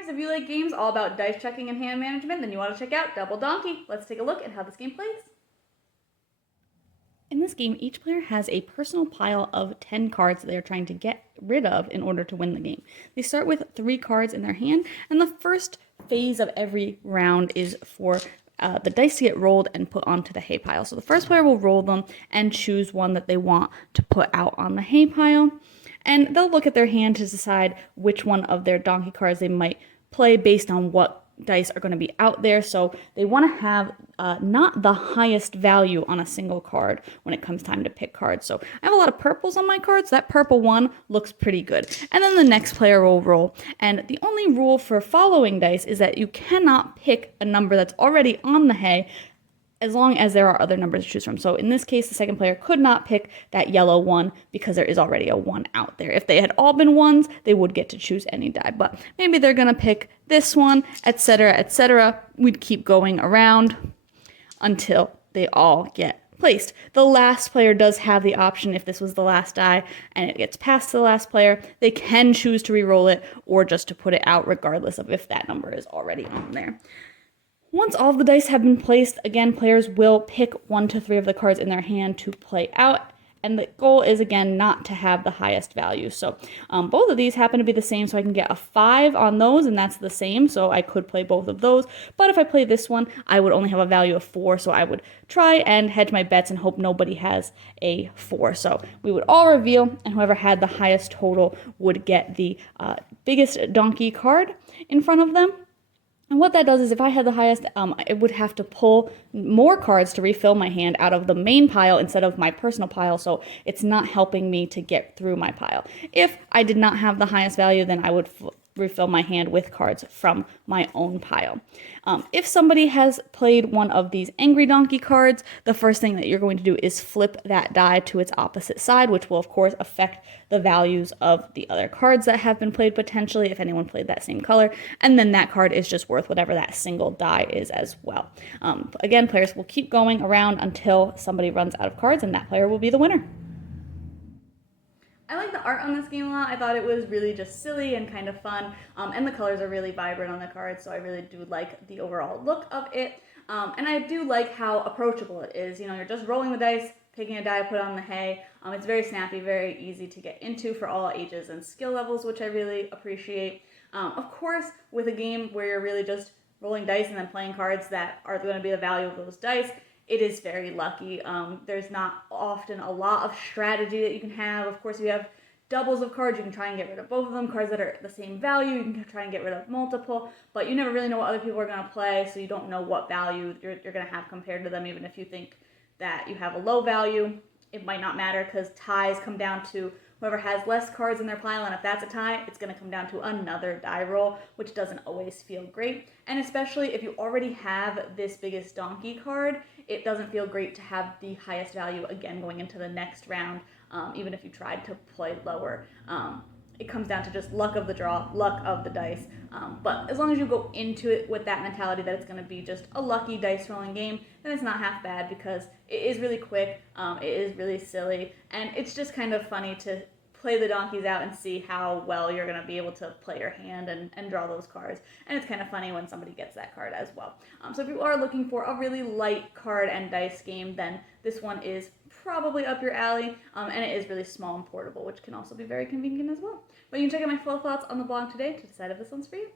gamers, if you like games all about dice checking and hand management, then you want to check out Double Donkey. Let's take a look at how this game plays. In this game, each player has a personal pile of 10 cards that they are trying to get rid of in order to win the game. They start with 3 cards in their hand, and the first phase of every round is for the dice to get rolled and put onto the hay pile. So the first player will roll them and choose one that they want to put out on the hay pile. And they'll look at their hand to decide which one of their donkey cards they might play based on what dice are going to be out there. So they want to have not the highest value on a single card when it comes time to pick cards. So I have a lot of purples on my cards. That purple one looks pretty good. And then the next player will roll. And the only rule for following dice is that you cannot pick a number that's already on the hay as long as there are other numbers to choose from. So in this case, the second player could not pick that yellow 1 because there is already a 1 out there. If they had all been 1s, they would get to choose any die. But maybe they're going to pick this one, etc., etc. We'd keep going around until they all get placed. The last player does have the option, if this was the last die and it gets past the last player, they can choose to re-roll it or just to put it out regardless of if that number is already on there. Once all of the dice have been placed, again, players will pick 1 to 3 of the cards in their hand to play out, and the goal is, again, not to have the highest value. So both of these happen to be the same, so I can get a 5 on those, and that's the same, so I could play both of those. But if I play this one, I would only have a value of 4, so I would try and hedge my bets and hope nobody has a 4. So we would all reveal, and whoever had the highest total would get the biggest donkey card in front of them. And what that does is if I had the highest, I would have to pull more cards to refill my hand out of the main pile instead of my personal pile, so it's not helping me to get through my pile. If I did not have the highest value, then I would refill my hand with cards from my own pile. If somebody has played one of these Angry Donkey cards, the first thing that you're going to do is flip that die to its opposite side, which will of course affect the values of the other cards that have been played potentially, if anyone played that same color, and then that card is just worth whatever that single die is as well. Again, players will keep going around until somebody runs out of cards, and that player will be the winner. I like the art on this game a lot. I thought it was really just silly and kind of fun, and the colors are really vibrant on the cards, so I really do like the overall look of it. And I do like how approachable it is. You know, you're just rolling the dice, picking a die, put it on the hay. It's very snappy, very easy to get into for all ages and skill levels, which I really appreciate. Of course, with a game where you're really just rolling dice and then playing cards that are going to be the value of those dice, it is very lucky. There's not often a lot of strategy that you can have. Of course, if you have doubles of cards, you can try and get rid of both of them. Cards that are the same value, you can try and get rid of multiple, but you never really know what other people are going to play, so you don't know what value you're going to have compared to them. Even if you think that you have a low value, it might not matter because ties come down to whoever has less cards in their pile, and if that's a tie, it's going to come down to another die roll, which doesn't always feel great. And especially if you already have this biggest donkey card, it doesn't feel great to have the highest value again going into the next round, even if you tried to play lower. It comes down to just luck of the draw, luck of the dice. But as long as you go into it with that mentality that it's going to be just a lucky dice rolling game, then it's not half bad because it is really quick, it is really silly, and it's just kind of funny to play the donkeys out and see how well you're going to be able to play your hand and draw those cards. And it's kind of funny when somebody gets that card as well. So if you are looking for a really light card and dice game, then this one is probably up your alley, and it is really small and portable, which can also be very convenient as well. But you can check out my full thoughts on the blog today to decide if this one's for you.